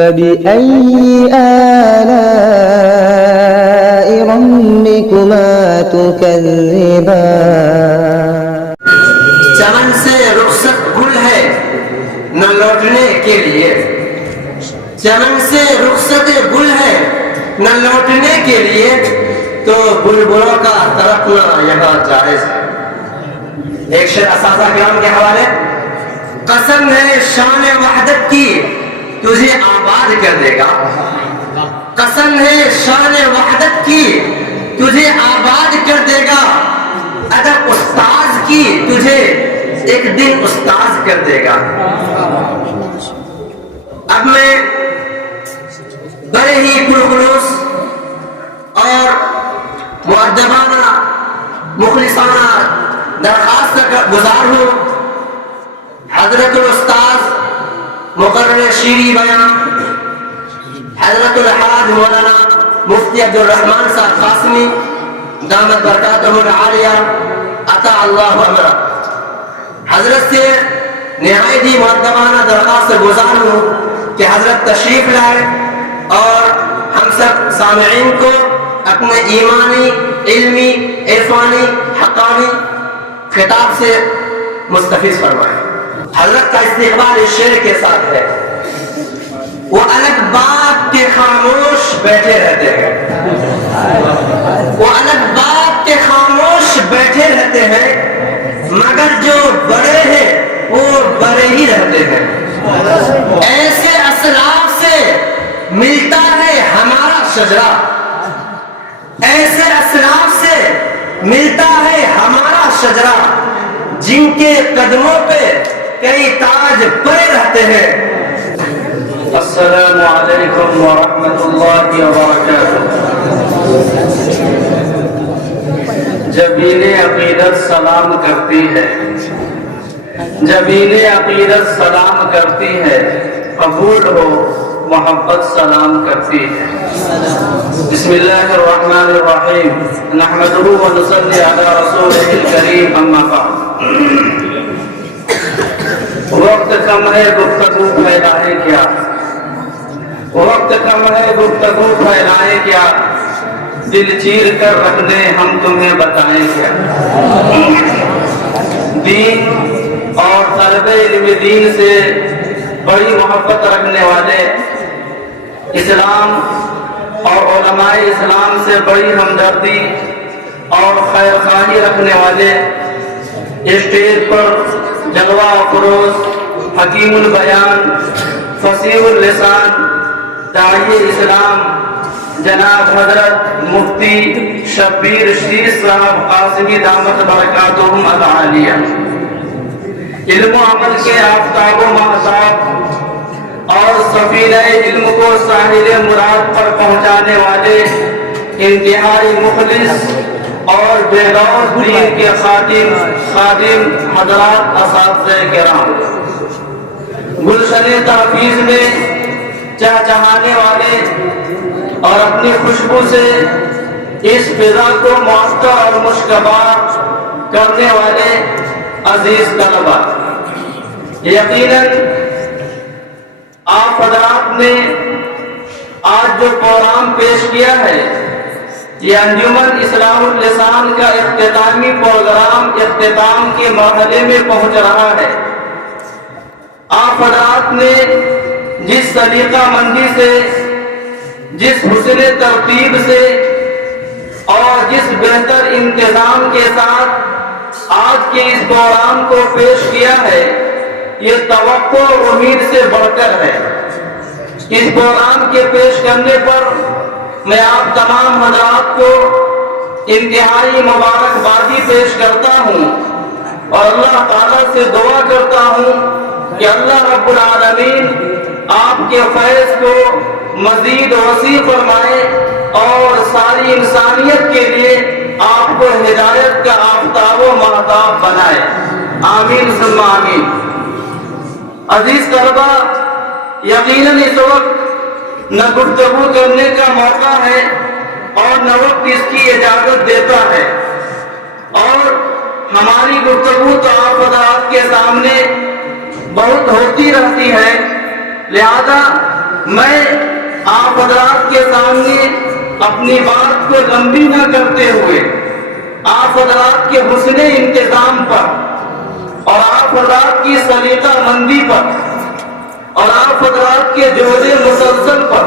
فبأي آلاء ربكما تكذبان چمن سے رخصت گل ہے نہ لوٹنے کے لیے، چمن سے رخصت گل ہے نہ لوٹنے کے لیے، تو بلبلوں کا تڑپنا یہاں جائز ہے۔ ایک شعر اساتذہ کرام کے حوالے، قسم ہے شان وحدت کی تجھے آباد کر دے گا، قسم ہے شان وحدت کی تجھے آباد کر دے گا، اگر استاذ کی تجھے ایک دن استاذ کر دے گا۔ اب میں بڑے ہی پرخلوص اور مؤدبانہ مخلصانہ درخواست گزار ہوں حضرت الاستاذ مقرر شیریں بیان حضرت الحاج مولانا مفتی عبدالرحمان صاحب قاسمی دامت برکاتہ العالیہ عطا اللہ امرہ، حضرت سے نہایت ہی مؤدبانہ درخواست گزار ہوں کہ حضرت تشریف لائے اور ہم سب سامعین کو اپنے ایمانی، علمی، عرفانی، حقانی خطاب سے مستفیض فرمائیں۔ حضرت کا استقبال اس شعر کے ساتھ ہے، وہ الگ بات کے خاموش بیٹھے رہتے ہیں، وہ الگ بات کے خاموش بیٹھے رہتے ہیں، مگر جو بڑے ہیں وہ بڑے ہی رہتے ہیں۔ ایسے اسلاف سے ملتا ہے ہمارا شجرہ، ایسے اسلاف سے ملتا ہے ہمارا شجرہ، جن کے قدموں پہ کئی تاج پڑے رہتے ہیں۔ السلام علیکم ورحمۃ اللہ وبرکاتہ۔ جبین عقیدت سلام کرتی ہے، جبین عقیدت سلام کرتی ہے، قبول ہو محبت سلام کرتی ہے۔ بسم اللہ الرحمن الرحیم، نحمدہ ونصلی علی رسولہ الکریم، اما بعد۔ وقت کم ہے گفتگو پھیلائیں کیا، وقت کم ہے گفتگو پھیلائیں کیا، دل چیر کر رکھ دیں ہم تمہیں بتائیں کیا۔ دین اور طلب علم دین سے بڑی محبت رکھنے والے، اسلام اور علماء اسلام سے بڑی ہمدردی اور خیر خواہی رکھنے والے، اسٹیج پر جلوہ افروز، حکیم البیان، فصیح اللسان، داعی اسلام جناب حضرت مفتی شبیر شیخ صاحب قاسمی دامت برکاتہم العالیہ، علم و عمل کے آفتاب و مہتاب اور سفینہ علم کو ساحل مراد پر پہنچانے والے انتہائی مخلص اور بے لوث دین کے خادم حضرات اساتذہ کرام، گلشن تحفیظ میں چہچہانے والے اور اپنی خوشبو سے اس فضا کو معطر اور مشکبار کرنے والے عزیز طلبہ، یقیناً آپ حضرات نے آج جو پروگرام پیش کیا ہے، یہ انجمن اصلاح اللسان کا اختتامی پروگرام اختتام کے مرحلے میں پہنچ رہا ہے۔ آپ حضرات نے جس سلیقہ مندی سے، جس حسن ترتیب سے اور جس بہتر انتظام کے ساتھ آج کے اس پروگرام کو پیش کیا ہے، یہ توقع اور امید سے بڑھ کر ہے۔ اس پروگرام کے پیش کرنے پر میں آپ تمام حضرات کو انتہائی مبارکبادی پیش کرتا ہوں اور اللہ تعالیٰ سے دعا کرتا ہوں کہ اللہ رب العالمین آپ کے فیض کو مزید وسیع فرمائے اور ساری انسانیت کے لیے آپ کو ہدایت کا آفتاب و مہتاب بنائے، آمین ثم آمین۔ عزیز طلبہ، یقیناً اس وقت نہ گفتگو کرنے کا موقع ہے اور نہ وقت اس کی اجازت دیتا ہے، اور ہماری گفتگو تو آپ حضرات کے سامنے بہت ہوتی رہتی ہے، لہذا میں آپ حضرات کے سامنے اپنی بات کو لمبی نہ کرتے ہوئے آپ حضرات کے حسن انتظام پر اور آپ حضرات کی سلیقہ مندی پر اور آپ حضرات کے جوہد مسلسل پر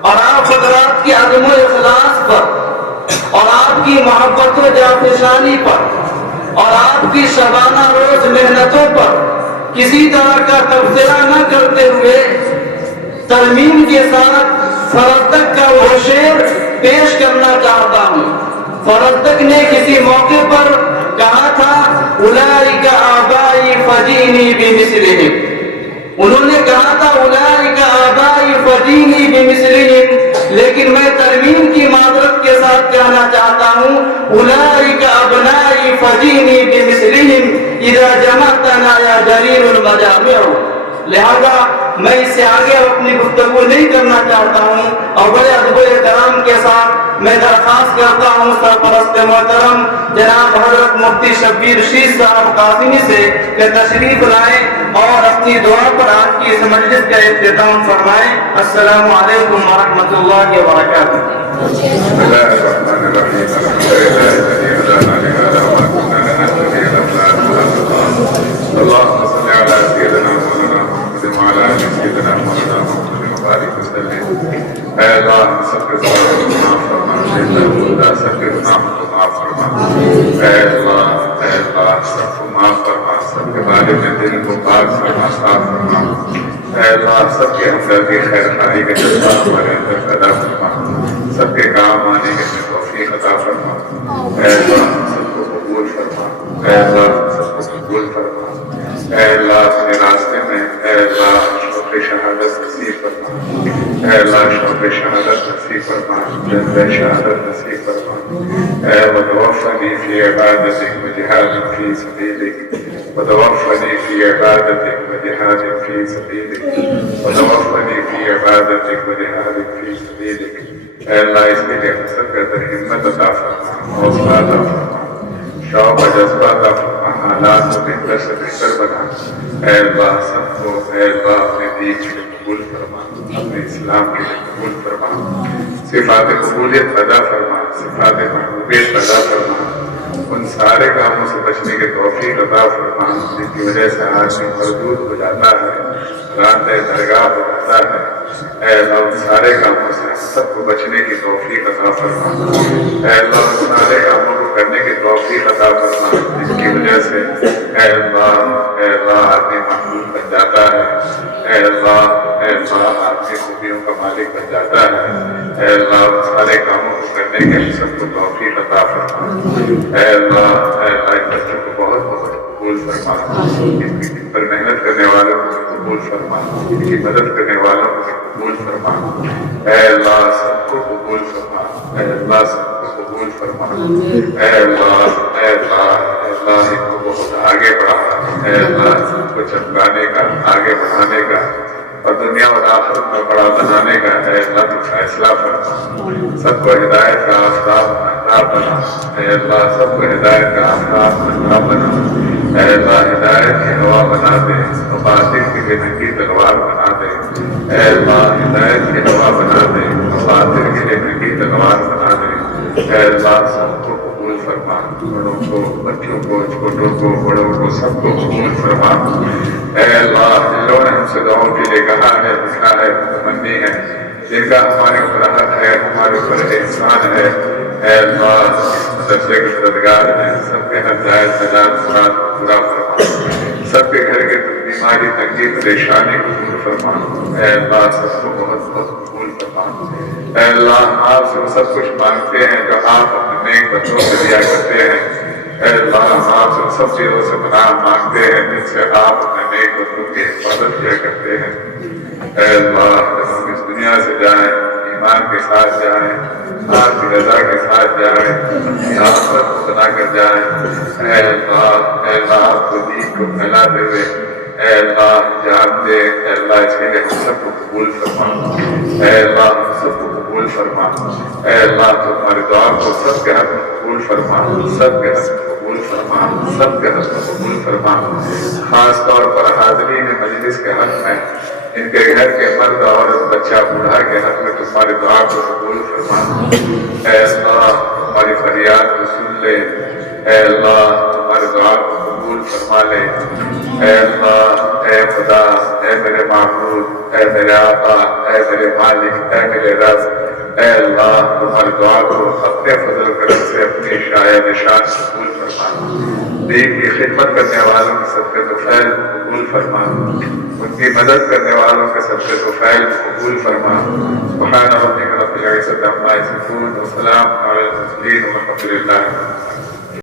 اور آپ حضرات کے عدم و اخلاص پر اور آپ کی محبت و جافشانی پر اور آپ کی شبانہ روز محنتوں پر کسی طرح کا تبصرہ نہ کرتے ہوئے ترمیم کے ساتھ فرزدق کا وہ شعر پیش کرنا چاہتا ہوں۔ فرزدق نے کسی موقع پر کہا تھا اولئک آبائی فجینی بمثلہم، انہوں نے کہا تھا اولئک آبائی فجینی بمثلہم، لیکن میں ترمیم کی معذرت کے ساتھ کہنا چاہتا ہوں اولئک ابنائی فجینی بمثلہم اذا جمعتنا یا جریر المجامع۔ لہذا میں اس سے آگے اپنی گفتگو نہیں کرنا چاہتا ہوں اور بڑے ادب و احترام کے ساتھ میں درخواست کرتا ہوں سرپرست محترم جناب حضرت مفتی شبیر شیخ صاحب قاسمی سے کہ تشریف لائیں اور اپنی دعا پر آج کی اس مجلس کا اختتام فرمائیں۔ السلام علیکم ورحمۃ اللہ وبرکاتہ۔ بسم اللہ الرحمن الرحیم، اللهم صل على سيدنا مولانا محمد وعلى آل سيدنا مولانا محمد وبارك وسلم۔ اے اللہ ہم سب کے ساتھ گناہ فرما، اللہ سب کے گناہ کو معاف فرما، اے اللہ سب کو معاف فرما، سب کے بارے میں دل کو پاک فرما، صاف فرما، اے اللہ سب کے ہمدردی خیر خواہی کا جذبہ ہمارے اندر پیدا فرما، سب کے کام آنے کے توفیق عطا فرما، اے اللہ سب کو قبول فرما، اے اللہ سب کو قبول فرما، اے اللہ اپنے راستے میں اے اللہ شوق شہادت نصیب فرما، اے اللہ شوق شہادت نصیب فرما، جذبہ شہادت نصیب فرما، اے وتوفنی فی عبادتک وجہاد فی سبیلک، وتوفنی فی عبادتک وجہاد فی سبیلک، وتوفنی فی عبادتک وجہاد فی سبیلک۔ اے اللہ اس کے لیے حسد کا در ہمت عطا فرما، حوصلہ عطا فرما، شوق و جذبہ عطا فرما، حالات کو بہتر سے بہتر بنا، اے اللہ سب کو اے اللہ اپنے دین کے لیے قبول فرما، اپنے اسلام کے لیے قبول فرما، صفات قبولیت پیدا فرما، صفات محبوبیت پیدا فرما، ان سارے کاموں سے بچنے کے توفیق عطا فرما جن کی وجہ سے آدمی مردود ہو جاتا ہے، راندہ درگاہ ہو جاتا ہے، اے اللہ ان سارے کاموں سے سب کو بچنے کی توفیق عطا فرما، اے اللہ ان سارے کاموں کو کرنے کی توفیق عطا فرما جس کی وجہ سے اے اللہ آدمی محبوب بن جاتا ہے، اے اللہ آدمی خوبیوں کا مالک بن جاتا ہے، اے اللہ ان سارے کاموں کو کرنے کے لیے سب کو توفیق عطا فرما، اے اللہ اس بچوں کو بہت بہت قبول فرما، ان پر محنت کرنے والوں کو قبول فرما، ان کی مدد کرنے والوں کو قبول فرما، اے اللہ سب کو قبول فرما، اے اللہ سب کو قبول فرما، اے اللہ ان کو بہت آگے بڑھا، اے اللہ سب کو چمکانے کا، آگے بڑھانے کا اور دنیا اور آخرت میں بڑا بنانے کا اے اللہ تو فیصلہ فرما، سب کو ہدایت کا آفتاب بنا، اے اللہ سب کو ہدایت کا آفتاب بنا، اے اللہ ہدایت کی ہوا بنا دے، باطل کی بے ننگی تلوار بنا دے، اے اللہ ہدایت کی ہوا بنا دے، باطل کی بے ننگی تلوار بنا دے، اے اللہ سب کو قبول فرما، بڑوں کو، بچوں کو، چھوٹوں کو، بڑوں کو، سب کو قبول فرما، اے اللہ جن لوگوں نے ہم سے دعاؤں کے لیے کہا ہے، لکھا ہے، تمنی ہے، جن کا ہمارے اوپر حق ہے، ہمارے اوپر احسان ہے، اے اللہ سبزے کے مددگار ہیں، سب کے ہر جائز حجات مراد پورا فرما، سب کے گھر کے بیماری تنگی پریشانی کو دور فرما، اے اللہ سب کو بہت بہت قبول فرما، اے اللہ آپ سے وہ سب کچھ مانگتے ہیں جو آپ اپنے نیک بچوں سے دیا کرتے ہیں، اے اللہ آپ سے سب چیزوں سے پناہ مانگتے ہیں جن سے آپ اپنے نیک بچوں کی حفاظت کیا کرتے ہیں، اے اللہ جب ہم اس دنیا سے جائیں ایمان کے ساتھ جائیں، آپ کی رضا کے ساتھ جائیں، اپنی آخرت کو بنا کر جائیں، اے اللہ آپ کو دین کو پھیلاتے ہوئے اے اللہ جان دے، اے اللہ اس کے لیے ہم سب کو قبول فرما، اے اللہ ہم سب کو قبول فرما، اے اللہ تو ہماری دعا کو سب کے حق میں قبول فرما، سب کے حق میں قبول فرما، سب کے حق میں قبول فرما، خاص طور پر حاضرین مجلس کے حق میں ان کے گھر کے مرد عورت بچہ بوڑھا کے حق میں تمہاری دعا کو قبول فرما۔ اے اللہ ہماری فریاد کو سن لے، اے اللہ ہماری دعا کو قبول فرما لے۔ اے اللہ، اے خدا، اے میرے معبود، اے میرے آقا، اے میرے مالک، اے میرے رب، اے اللہ تمہاری دعا کو اپنے فضل کرم سے اپنی شایع نشان قبول فرما۔ دین کی خدمت کرنے والوں کے صدقے تو فیل قبول فرما، ان کی مدد کرنے والوں کے صدقے تو فیل قبول فرما۔ سبحان ربک رب العزۃ عما یصفون وسلام علی المرسلین والحمد للہ۔